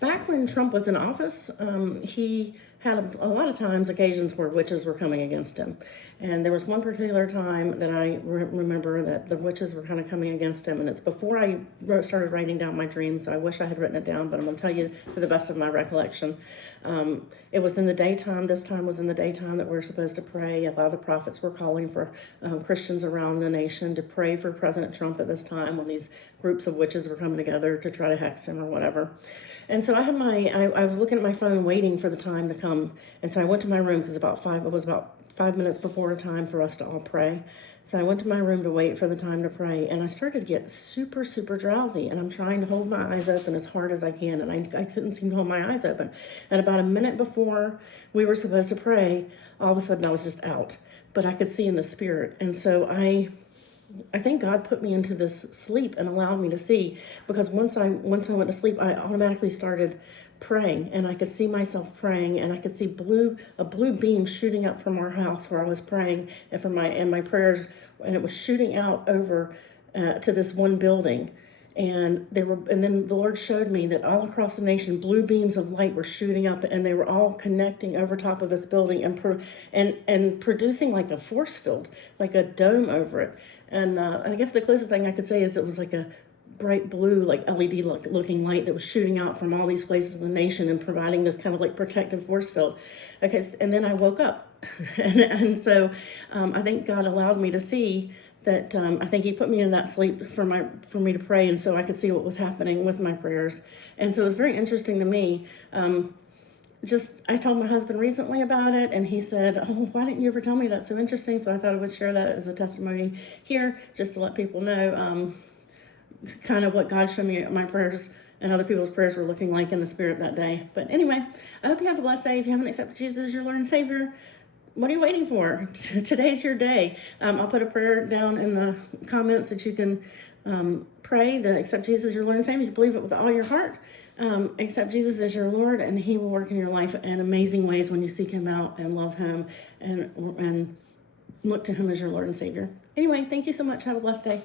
Back when Trump was in office, he had a lot of times occasions where witches were coming against him. And there was one particular time that I remember that the witches were kind of coming against him. And it's before I started writing down my dreams. So I wish I had written it down, but I'm going to tell you for the best of my recollection. It was in the daytime. This time was in the daytime that we were supposed to pray. A lot of the prophets were calling for Christians around the nation to pray for President Trump at this time when these groups of witches were coming together to try to hex him or whatever. And so I had I was looking at my phone waiting for the time to come. And so I went to my room because it was about 5 minutes before the time for us to all pray. So I went to my room to wait for the time to pray, and I started to get super, super drowsy, and I'm trying to hold my eyes open as hard as I can, and I couldn't seem to hold my eyes open. And about a minute before we were supposed to pray, all of a sudden I was just out, but I could see in the spirit. And so I think God put me into this sleep and allowed me to see, because once I went to sleep, I automatically started praying, and I could see myself praying, and I could see a blue beam shooting up from our house where I was praying, and from my prayers, and it was shooting out over to this one building. And then the Lord showed me that all across the nation, blue beams of light were shooting up, and they were all connecting over top of this building and producing like a force field, like a dome over it. And I guess the closest thing I could say is it was like a bright blue, like LED looking light that was shooting out from all these places in the nation and providing this kind of like protective force field. Okay, and then I woke up, and so I think God allowed me to see that. I think He put me in that sleep for me to pray, and so I could see what was happening with my prayers. And so it was very interesting to me. I told my husband recently about it, and he said, "Oh, why didn't you ever tell me? That's so interesting." So I thought I would share that as a testimony here, just to let people know kind of what God showed me my prayers and other people's prayers were looking like in the spirit that day. But anyway, I hope you have a blessed day. If you haven't accepted Jesus as your Lord and Savior, what are you waiting for? Today's your day. I'll put a prayer down in the comments that you can pray to accept Jesus as your Lord and Savior. You believe it with all your heart. Accept Jesus as your Lord, and He will work in your life in amazing ways when you seek Him out and love Him and look to Him as your Lord and Savior. Anyway, thank you so much. Have a blessed day.